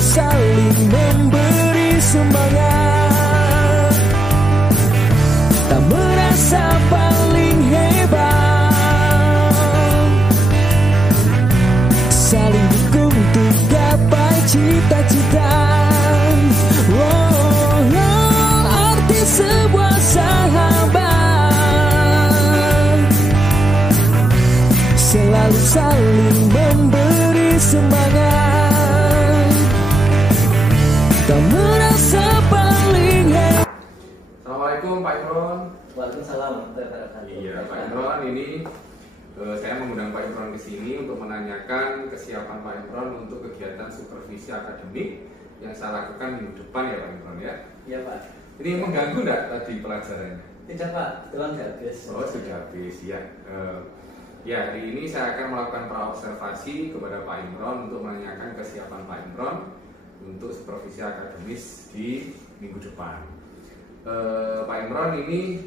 saling memberi semangat, tak merasa paling hebat, saling dukung untuk gapai cita-cita. Arti sebuah sahabat, selalu saling memberi semangat, tak merasa paling hebat. Assalamualaikum Pak Imron. Waalaikumsalam. Iya Pak Imron, ini saya mengundang Pak Imron ke sini untuk menanyakan kesiapan Pak Imron untuk kegiatan supervisi akademik yang saya lakukan minggu depan ya Pak Imron ya. Iya Pak. Ini mengganggu enggak tadi pelajarannya? Tidak Pak, kebetulan sudah habis. Oh sudah habis ya. Ya hari ini saya akan melakukan praobservasi kepada Pak Imron untuk menanyakan kesiapan Pak Imron untuk supervisi akademis di minggu depan. Pak Imron, ini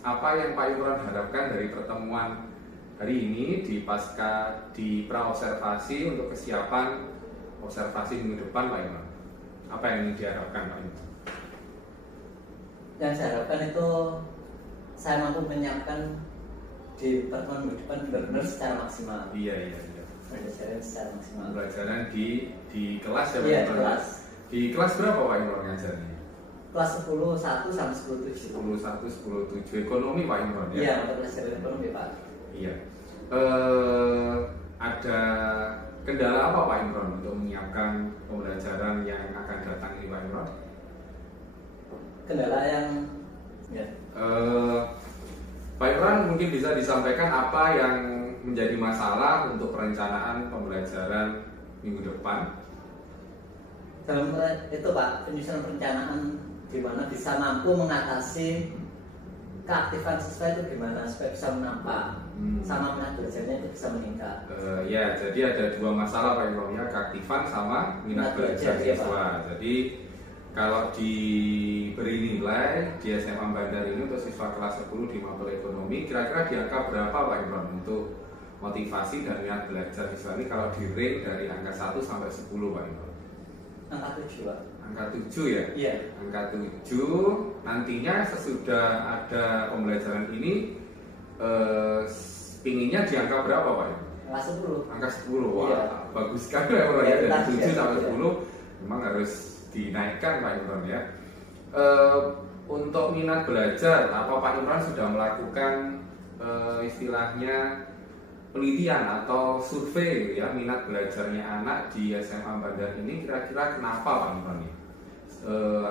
apa yang Pak Imron harapkan dari pertemuan hari ini di praobservasi untuk kesiapan observasi minggu depan Pak Imron? Apa yang diharapkan Pak Imron? Yang saya harapkan itu saya mampu menyiapkan di pertemuan minggu depan benar-benar secara maksimal. Iya. Pembelajaran secara maksimal. Pembelajaran di kelas ya Pak Iya, Imron? kelas. Di kelas berapa Pak Imron ngajarnya? Kelas 10.1 sampai 10.7. 10.1, 10.7 ekonomi Pak Imron ya? Iya, untuk pelajaran ekonomi Pak. Iya. Ada kendala apa Pak Imron untuk menyiapkan pembelajaran yang akan datang ini Pak Imron? Kendala yang ya. Pak Imron mungkin bisa disampaikan apa yang menjadi masalah untuk perencanaan pembelajaran minggu depan? Dalam itu Pak, penyusunan perencanaan di mana bisa mampu mengatasi keaktifan siswa itu gimana supaya bisa menampak sama minat belajarnya itu bisa meningkat. Ya, jadi ada dua masalah Pak Imron ya, keaktifan sama minat belajar siswa. Jadi kalau diberi nilai di SMA Bandar ini untuk siswa kelas 10 di mapel ekonomi, kira-kira di angka berapa Pak Imron untuk motivasi dan minat belajar siswa ini kalau di range dari angka 1 sampai 10 Pak Imron? Angka 7 Pak. Angka 7 ya? Iya. Angka 7 nantinya sesudah ada pembelajaran ini pinginnya di angka berapa Pak? Angka 10. Angka 10, wah Iya. bagus sekali ya Pak ya, dari 7 sampai 10 memang harus dinaikkan Pak Imron ya. Untuk minat belajar, apa Pak Imron sudah melakukan istilahnya penelitian atau survei ya minat belajarnya anak di SMA Bandar ini kira-kira kenapa Pak Imron ya?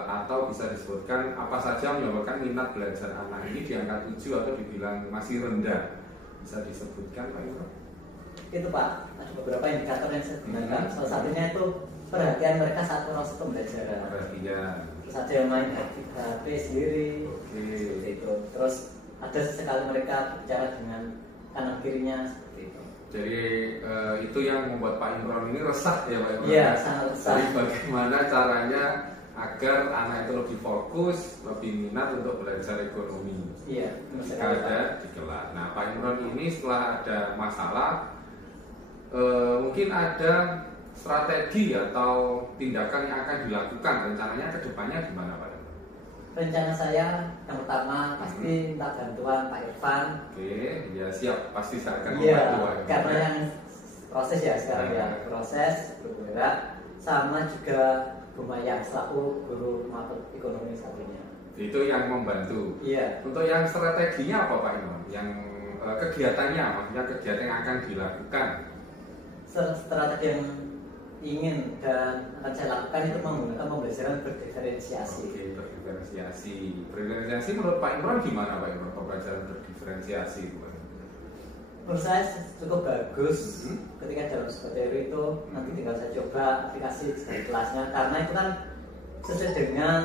Atau bisa disebutkan apa saja menyebabkan minat belajar anak ini di angka 7 atau dibilang masih rendah, bisa disebutkan Pak Imron? Itu Pak, ada beberapa indikator yang saya gunakan. Salah satunya itu perhatian mereka saat proses pembelajaran. Perhatian. Terus ada yang main HP sendiri. Oke. Seperti itu. Terus ada sesekali mereka berbicara dengan kanan kirinya seperti itu. Jadi itu yang membuat Pak Imron ini resah ya Pak Imron? Iya, sangat resah. Jadi bagaimana caranya agar anak itu lebih fokus, lebih minat untuk belajar ekonomi? Iya, Jika ada di kelas. Nah Pak Imron ini setelah ada masalah, mungkin ada strategi atau tindakan yang akan dilakukan rencananya ke depannya gimana Pak? Rencana saya yang pertama pasti minta bantuan Pak Irfan. Oke, ya siap, pasti saya akan Iya, membantu Pak. karena yang proses ya sekarang ya proses bergerak sama juga Bu Maya selaku guru mata ekonomi satunya. Itu yang membantu. Iya. Untuk yang strateginya apa Pak Imron? Yang kegiatannya, maksudnya kegiatan yang akan dilakukan? Strategi yang ingin dan akan saya lakukan itu menggunakan pembelajaran berdiferensiasi. Oke, berdiferensiasi. Berdiferensiasi menurut Pak Imron gimana Pak Imron pembelajaran berdiferensiasi? Menurut saya cukup bagus ketika dalam sebuah teori itu nanti tinggal saya coba aplikasi dari kelasnya karena itu kan sesuai dengan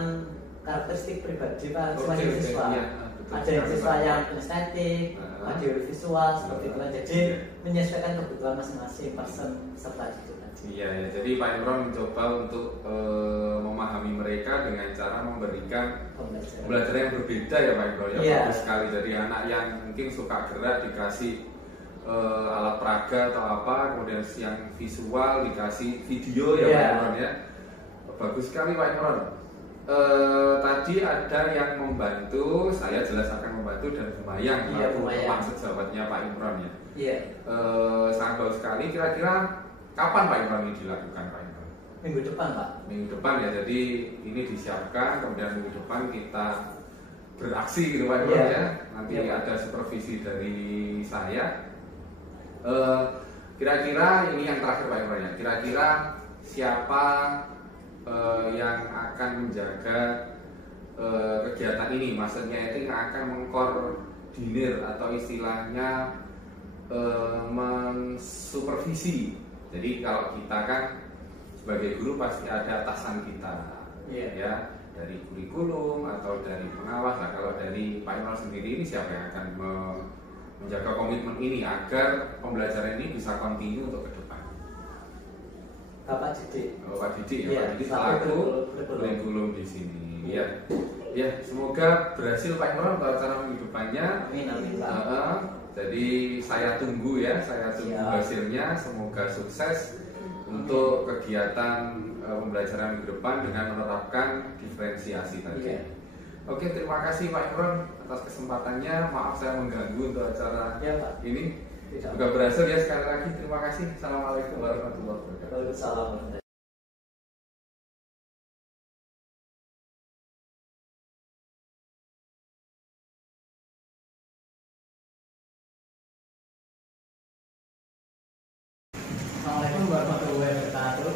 karakteristik pribadi Pak masing-masing siswa. Ya, ada yang siswa yang estetik, ada visual seperti itu kan. Jadi menyesuaikan kebutuhan masing-masing person peserta didik. Iya, ya. Jadi Pak Imron mencoba untuk memahami mereka dengan cara memberikan pembelajaran yang berbeda ya Pak Imron ya. Bagus sekali. Jadi anak yang mungkin suka gerak dikasih alat peraga atau apa, kemudian yang visual dikasih video ya Pak Imron ya. Bagus sekali Pak Imron. Tadi ada yang membantu, saya jelas akan membantu dan lumayan teman sejawatnya Pak Imron ya. Iya. Sangat bagus sekali. Kira-kira kapan Pak Imron ini dilakukan Pak Imron? Minggu depan Pak. Minggu depan ya. Jadi ini disiapkan, kemudian minggu depan kita beraksi gitu Pak Imron ya. Nanti ada supervisi dari saya. Kira-kira ini yang terakhir Pak Imron ya. Kira-kira siapa yang akan menjaga kegiatan ini, maksudnya itu yang akan mengkoordinir atau istilahnya mensupervisi. Jadi kalau kita kan sebagai guru pasti ada atasan kita, ya dari kurikulum atau dari pengawas. Nah, kalau dari Pak Imron sendiri ini siapa yang akan menjaga komitmen ini agar pembelajaran ini bisa kontinu untuk ke depan? Bapak Didik. Pak Didik ya, Pak Didik selaku kurikulum di sini. Ya, ya semoga berhasil Pak Imron untuk acara minggu depannya. Amin amin Pak. Jadi saya tunggu ya, saya tunggu hasilnya. Semoga sukses untuk kegiatan pembelajaran minggu depan dengan menerapkan diferensiasi tadi. Oke, terima kasih Pak Imron atas kesempatannya. Maaf saya mengganggu untuk acara ini. Juga berhasil ya sekali lagi. Terima kasih. Assalamualaikum warahmatullahi wabarakatuh. Waalaikumsalam. Assalamualaikum warahmatullahi wabarakatuh.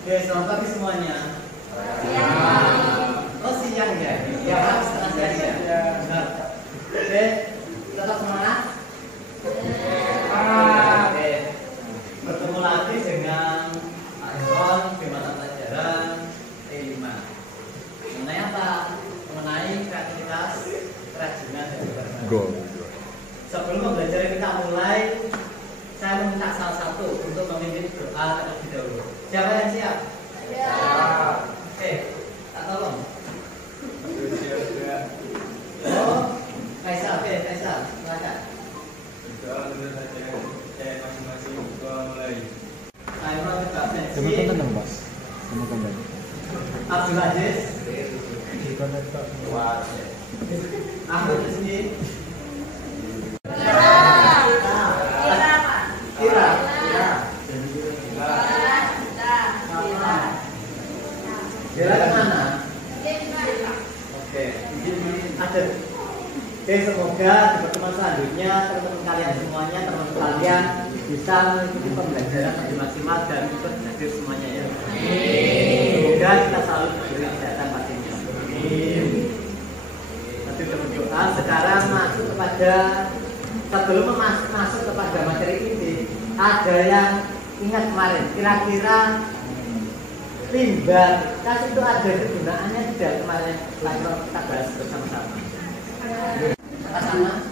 Oke, selamat pagi semuanya. Oh siang ya? Ya Pak, setengah siang ya. Benar. Oke, tetap semangat. Oke, bertemu lagi dengan Pak Imron di mata pelajaran E5. Mengenai apa? Mengenai kreativitas, kerajinan dan keberagaman. Sebelum pembelajaran kita mulai, saya meminta salah satu untuk memimpin doa terlebih dahulu. Siapa yang siap? Siap. Oke, tak tolong. Oh, Kaisar, oke, Kaisar, silakan. Doa dulu saja. Masing-masing doa mulai. Imron juga absensi. Teman-teman Pak. Teman-teman. Abdul Aziz. Wah. Ahmad di sini. Bella kemana? Oke, ada. Oke, semoga di pertemuan selanjutnya teman-teman kalian semuanya, teman-teman kalian bisa mengikuti pembelajaran lebih maksimal dan ikut hadir semuanya ya. Semoga kita selalu diberi kesehatan pastinya. Nanti udah berdoa. Sekarang masuk kepada sebelum masuk kepada materi ini, ada yang ingat kemarin kira-kira limbah kas itu ada kegunaannya tidak kemarin kita bahas bersama-sama. Sama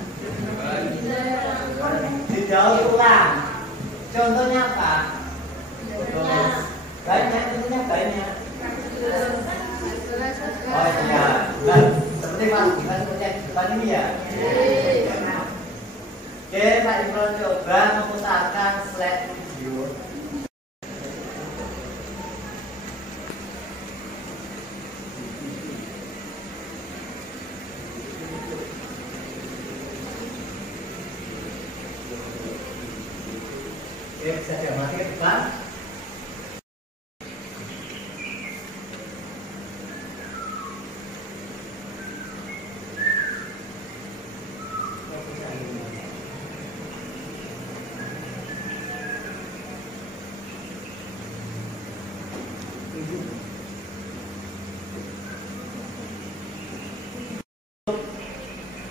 didaur ulang. Contohnya apa? Banyak, contohnya banyak. Oh iya, nah, seperti seperti yang di depan ini ya. Oke, Pak Imron coba memutarkan slide video. Oke, bisa diamati ke depan.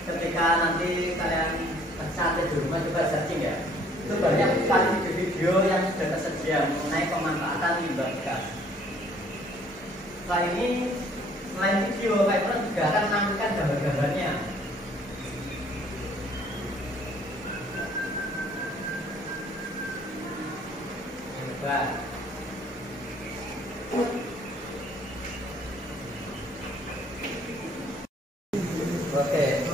Ketika nanti kalian saat di rumah coba searching ya, itu banyak sekali video-video yang sudah tersedia mengenai pemanfaatan limbah gas. Setelah ini, selain video, Pak Imron juga akan menampilkan gambar-gambarnya. Coba. Oke,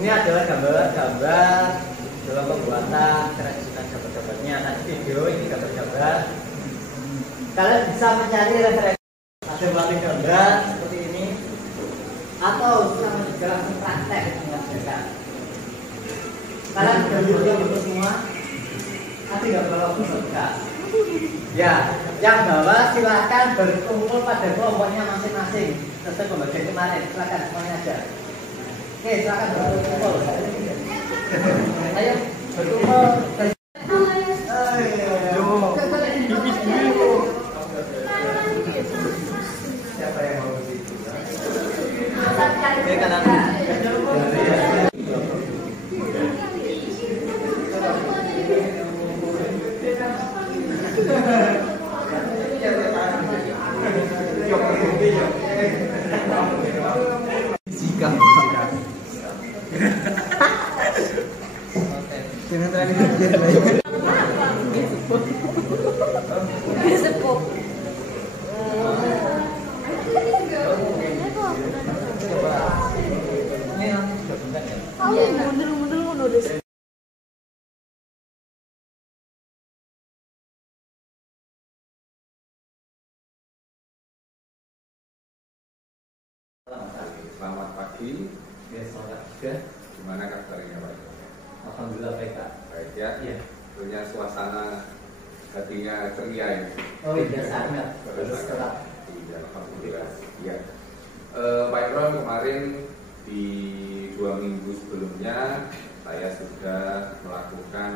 ini adalah gambar-gambar dalam pembuatan kerajinan dapat-dapatnya. Tadi video, ini gambar-gambar. Kalian bisa mencari referensi, ada melalui gambar seperti ini, atau bisa juga langsung praktek mengerjakan. Kalian sudah video semua, tapi nggak bawa sertifikat. Ya, yang bawa silahkan berkumpul pada kelompoknya masing-masing. Sesuai pembagian kemarin, silakan semuanya aja. Oke, silakan berkumpul. Ayo berkumpul. Siapa yang mau begitu? Oke, kanan. Jangan terlalu berlebihan lah. Sepuk. Mundur ngono wis. Selamat pagi. Ya, selamat juga. Gimana kabarnya Pak? Alhamdulillah baik, Kak. Baik ya. Iya. Punya suasana hatinya ceria ya. Oh iya, sangat. Harus tetap. Iya, alhamdulillah. Iya. Pak Imron, kemarin di 2 minggu sebelumnya saya sudah melakukan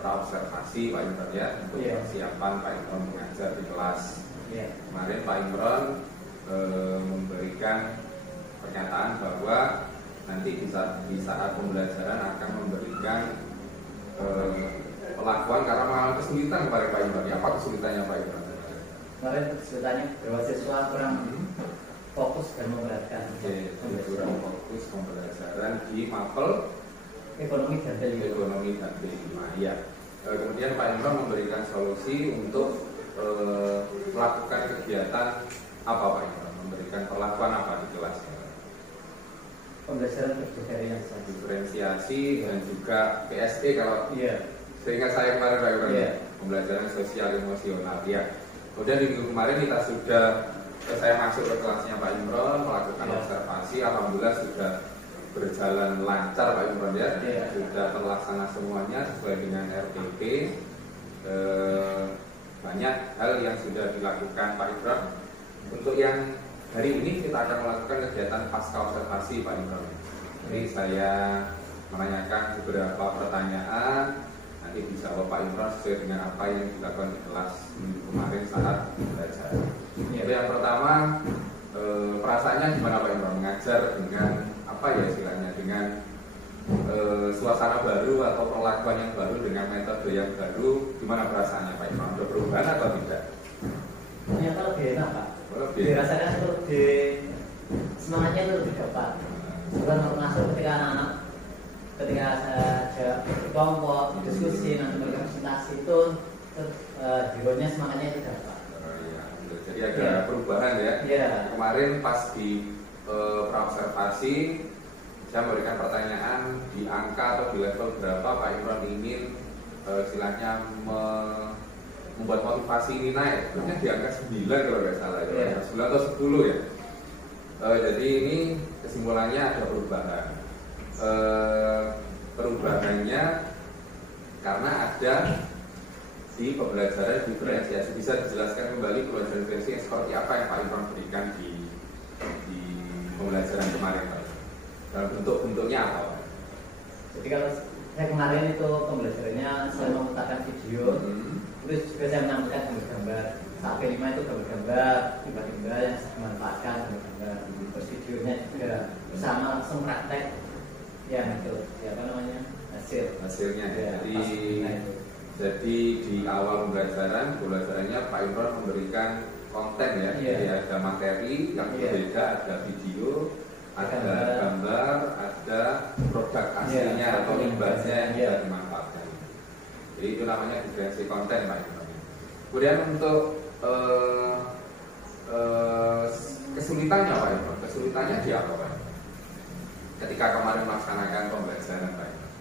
praobservasi Pak Imron ya untuk Iya. persiapan Pak Imron mengajar di kelas. Iya. Kemarin Pak Imron memberikan pernyataan bahwa nanti di saat pembelajaran akan memberikan pelakuan karena mengalami kesulitan kepada Pak Imron. Apa kesulitannya Pak Imron? Kemarin kesulitannya bahwa siswa kurang fokus dan memperhatikan. Oke, kurang fokus pembelajaran di mapel Ekonomi dan value. ekonomi dan B5. Ya. Kemudian Pak Imron memberikan solusi untuk melakukan kegiatan apa Pak Imron? Memberikan perlakuan apa di kelas? Pembelajaran berjejaring saja. Diferensiasi dan juga PSE kalau Iya. seingat saya kemarin Pak Imron, Iya. pembelajaran sosial emosional. Ya. Kemudian di minggu kemarin kita sudah saya masuk ke kelasnya Pak Imron melakukan Iya. observasi. Alhamdulillah sudah berjalan lancar Pak Imron ya. Iya. Sudah terlaksana semuanya sesuai dengan RTP. Banyak hal yang sudah dilakukan Pak Imron. Untuk yang hari ini kita akan melakukan kegiatan pasca observasi Pak Imron. Jadi saya menanyakan beberapa pertanyaan, nanti dijawab Pak Imron sesuai dengan apa yang dilakukan di kelas minggu kemarin saat belajar. Jadi yang pertama, perasaannya gimana Pak Imron mengajar dengan apa ya istilahnya, dengan suasana baru atau perlakuan yang baru dengan metode yang baru, gimana perasaannya Pak Imron? Ada perubahan atau tidak? Ternyata lebih enak, Pak. Lebih. Dirasakan itu lebih semangatnya itu lebih dapat. Bukan masuk ketika anak-anak ketika saya ada kelompok diskusi nanti mereka presentasi itu hero-nya semangatnya itu dapat. Ya, jadi ada Ya. perubahan ya. Iya. Kemarin pas di praobservasi saya memberikan pertanyaan di angka atau di level berapa Pak Imron ingin istilahnya membuat motivasi ini naik. Terusnya di angka 9 kalau nggak salah ya. Yeah. 9 atau 10 ya. Jadi ini kesimpulannya ada perubahan. Perubahannya karena ada di pembelajaran diferensiasi. Bisa dijelaskan kembali pembelajaran diferensiasi seperti apa yang Pak Imron berikan di pembelajaran kemarin Pak? Dalam bentuknya apa Pak? Jadi kalau saya kemarin itu pembelajarannya saya memutarkan video, terus juga saya menampilkan gambar-gambar. Saat P5 itu gambar-gambar, tiba-tiba yang saya manfaatkan gambar-gambar. Terus videonya juga bersama langsung praktek. Ya itu, apa namanya, Hasilnya Ya, jadi pas, itu. jadi di awal pembelajarannya Pak Imron memberikan konten ya. Iya. Jadi ada materi yang Iya. berbeda, ada video, ada Gambar. gambar, ada produk aslinya Iya, atau limbahnya yang iya. bisa dimanfaatkan. Jadi itu namanya diferensi konten Pak Imron. Kemudian untuk kesulitannya Pak Imron, kesulitannya di apa Pak? Ketika kemarin melaksanakan pembelajaran Pak Imron.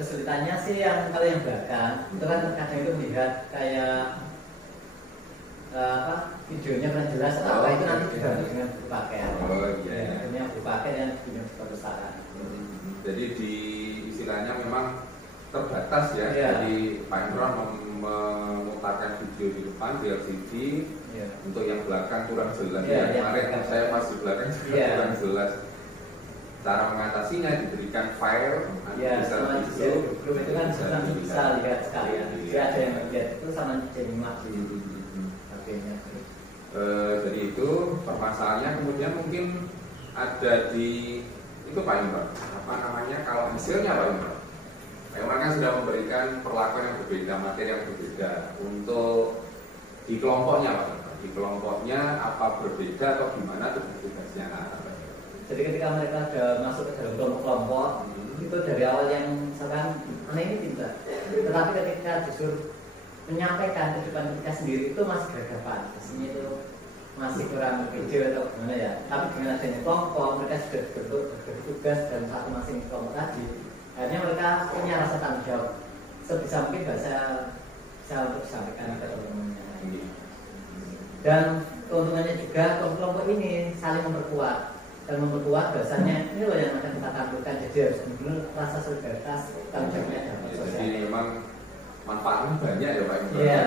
kesulitannya sih yang kalau yang belakang itu kan terkadang itu melihat kayak videonya kurang jelas atau apa itu nanti diganti dengan buku pakaian. Oh iya. Ini buku pakaian yang punya perpustakaan. Jadi di istilahnya memang terbatas ya. Iya. Jadi Pak Imron memutarkan video di depan di LCD. Iya. Untuk yang belakang kurang jelas. Iya, Ya, kemarin iya. saya pas di belakang juga Iya. kurang jelas. Cara mengatasinya diberikan file, nanti Ya, bisa sama video, grup itu kan nanti bisa lihat sekalian. Jadi ada yang lihat itu sama nyimak di HP-nya. Jadi itu permasalahannya. Kemudian mungkin ada di itu Pak Imron, apa namanya, kalau hasilnya Pak Imron, Pak Imron kan sudah memberikan perlakuan yang berbeda, materi yang berbeda untuk di kelompoknya Pak Imron. Di kelompoknya apa berbeda atau gimana tugasnya? Jadi ketika mereka sudah masuk ke dalam kelompok-kelompok, itu dari awal yang misalkan anak ini pintar, tetapi ketika justru menyampaikan kehidupan mereka sendiri itu masih gagapan, pastinya itu masih kurang video atau gimana ya. Tapi dengan adanya kelompok, mereka sudah bertugas dalam satu masing kelompok tadi, akhirnya mereka punya rasa tanggung jawab. Sebisa mungkin bisa untuk disampaikan ke teman-temannya. Dan keuntungannya juga kelompok ini saling memperkuat. Dan memperkuat bahasanya ini loh yang akan kita tampilkan, jadi harus benar rasa solidaritas tanggung jawabnya dalam sosial. Jadi memang manfaatnya banyak ya Pak Imron. Iya.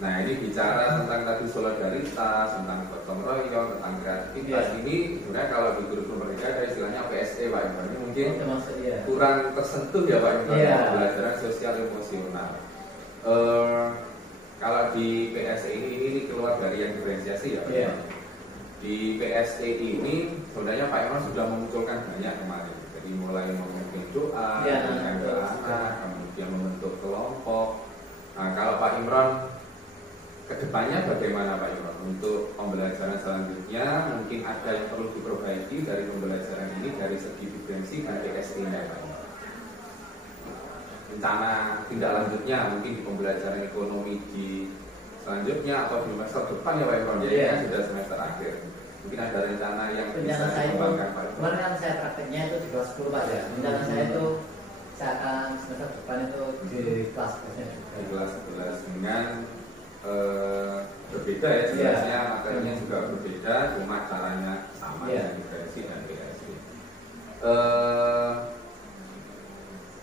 Nah ini bicara tentang tadi solidaritas, tentang gotong royong, tentang kreativitas. Iya. Ini sebenarnya kalau di kurikulum merdeka ada istilahnya PSE Pak Imron. Ini mungkin Termasuk, iya. kurang tersentuh ya Pak Imron. Iya. Pembelajaran sosial emosional. Kalau di PSE ini keluar dari yang diferensiasi ya Pak Iya. Imron. Di PSE ini sebenarnya Pak Imron sudah memunculkan banyak kemarin. Jadi mulai memimpin doa, Ya, dengan anak, kemudian membentuk kelompok. Nah, kalau Pak Imron kedepannya bagaimana Pak Imron untuk pembelajaran selanjutnya? Mungkin ada yang perlu diperbaiki dari pembelajaran ini dari segi diferensi dan PSE-nya Pak Imron. Rencana tindak lanjutnya mungkin di pembelajaran ekonomi di selanjutnya atau di semester depan ya Pak Imron. Jadi Iya. kan sudah semester akhir. Mungkin ada rencana yang bisa Rencana saya itu, dikembangkan Pak Imron. kemarin kan saya prakteknya itu di kelas 10 Pak ya. Rencana saya itu saya akan semester depan itu di kelas 11-nya juga. Di kelas 11 dengan berbeda ya jelasnya, materinya juga berbeda, cuma caranya sama Iya. ya, diferensi dan PSE.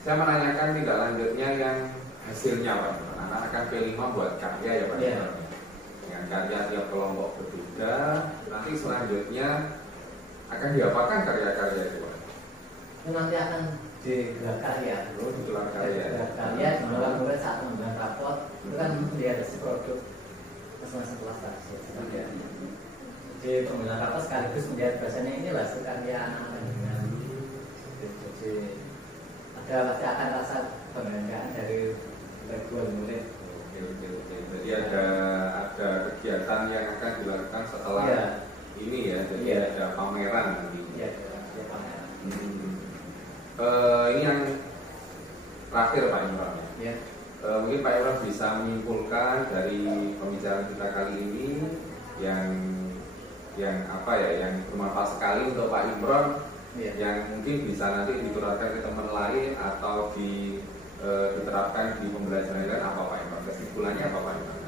Saya menanyakan tindak lanjutnya yang hasilnya Pak Imron. Anak akan P5 buat karya ya Pak Iya. Imron. Dengan karya tiap kelompok berbeda, nanti selanjutnya akan diapakan karya-karya itu Pak? Itu nanti akan digelar karya dulu. Gelar karya. Gelar karya di mana murid saat membuat rapot itu kan melihat hasil produk masing-masing kelas tadi. Jadi pembuatan rapot sekaligus melihat bahasanya ini lah hasil karya anak-anak dengan. Jadi ada pasti akan rasa kebanggaan dari dua murid. Oke. Jadi ada kegiatan yang akan dilakukan setelah Iya. ini ya. Jadi Iya. ada pameran nanti. Iya, ya pameran. Ini yang terakhir Pak Imron. Ya. Mungkin Pak Imron bisa menyimpulkan dari pembicaraan kita kali ini yang apa ya, yang bermanfaat sekali untuk Pak Imron, Iya. yang mungkin bisa nanti ditularkan ke teman lain atau diterapkan di pembelajaran lain. Apa Pak Imron? Kesimpulannya apa Pak Imron?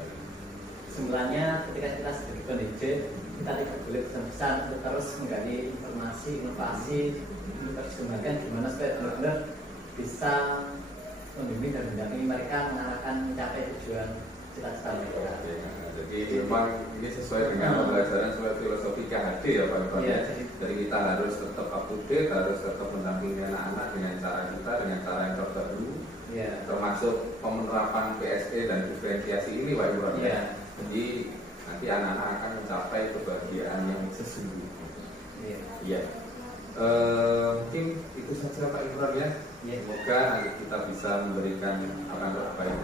Sebenarnya ketika kita sebagai pendidik kita tidak boleh pesan-pesan untuk terus menggali informasi, inovasi, untuk terus kembangkan gimana supaya benar-benar bisa membimbing dan mendampingi mereka mengarahkan mencapai tujuan cita-cita mereka. Jadi memang ini sesuai dengan pembelajaran sesuai filosofi KHD ya Pak Imron. Iya, Jadi kita harus tetap up to date, harus tetap mendampingi anak-anak dengan cara kita, dengan cara yang terbaru, Iya. termasuk penerapan PSE dan diferensiasi ini Pak Imron. Iya. Jadi nanti anak-anak akan mencapai kebahagiaan yang sesungguhnya. Iya. Iya. Mungkin itu saja Pak Imron ya. Iya. Semoga nanti kita bisa memberikan apa yang terbaik